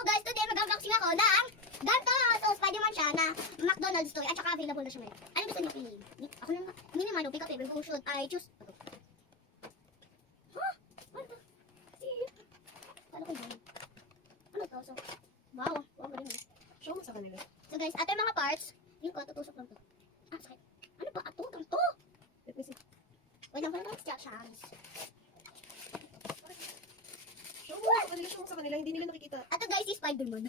So guys, today mag-unboxing ako ng ganito. So Spider-Man siya na McDonald's toy at saka available na siya ngayon. Ano gusto niyo piliin? Ako na mini man, pick up favorite. Who should I choose? Ito. Huh? Ano to? Ano ko yun? Ano to? So, wow. Wow, galing. Show mo sa kanila. So guys, ito yung mga parts. Yung ko, tutusok lang to. Ah, sakit. Ano ba? Ato, ganito. Let me see. Wait lang, parang chance. Show mo sa kanila. Hindi nila nakikita. Ito guys, si Spider-Man.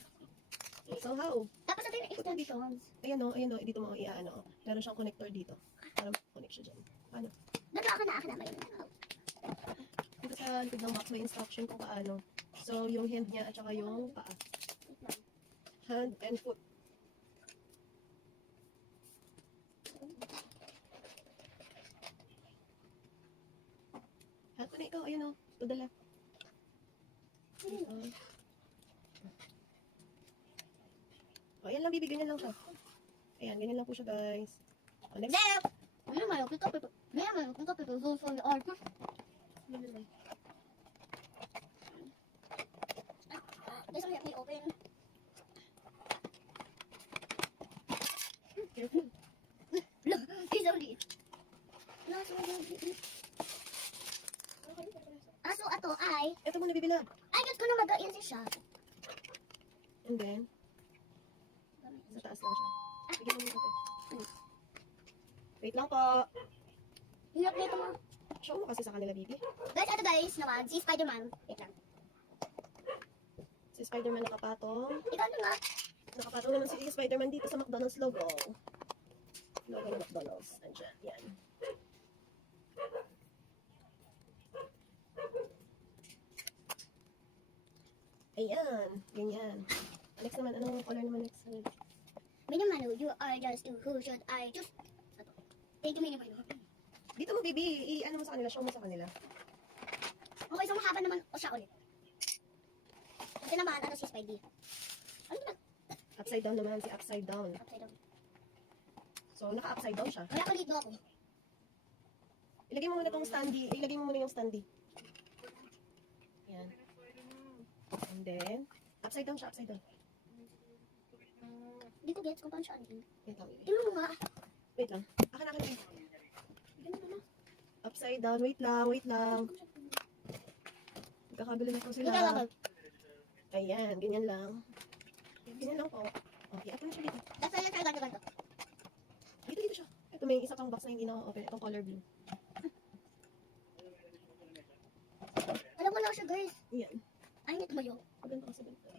So how? Tapos ito yung extensions. Ayan o, dito mo i-ano. Meron siyang connector dito. Para connect siya dyan. Paano? Dito ako na may Dito sa likod ng box may instruction kung paano. So yung hand niya at saka yung paa. Hand and foot. Hand ko na ikaw. Ayan o. Padala. O, ayan lang, bibigyan niya lang siya. Ayan, ganyan lang po siya, guys. O, next. Ano mayo? Pick up people. Ganyan mayo. Pick up people. Go for the order. Guys, ang may open. Look, he's only. So ato ay, Ito mo nabibilab. ay, gusto ko na mag-ail siya. And then, sa taas lang siya. Bigyan mo natin. Wait lang po. Hirap nito mo. Show mo kasi sa kanila, Bibi. Guys, ito guys naman, si Spider-Man. Wait lang. Si Spider-Man nakapatong. Ikaw na nga. Nakapatong naman si Spider-Man dito sa McDonald's logo. Logo ng McDonald's. Nandiyan. Yan. Ayan. Ganyan. Next naman, anong color naman next? Mini Manu, you are just who should I choose? Ito. Thank you, Mini Manu. Dito mo, Bibi. I-ano mo sa kanila. Show mo sa kanila. Okay, so mahaba naman o siya ulit. Kasi naman, ano si Spidey? Ano ba? Upside down naman. Si upside down. Upside down. So, naka-upside down siya. Wala ko dito ako. Ilagay mo muna tong standee. Ilagay mo muna yung standee. Yan. And then, upside down siya. Upside down. Hindi ko gets kung paano siya ano. Wait lang. Tingnan mo nga. Wait lang. Akin. Bigyan mo na. Upside down. Wait lang. Magkakabili na po sila. Ikaw lang. Ayan. Ganyan lang. Ganyan lang po. Okay. Ito na siya dito. Tapos ayun siya ganito. Dito siya. Ito may isa pang box na hindi na-open. Itong color blue. Alam mo na siya guys. Ayan. Ay, nito mayo. Maganda kasi ganito.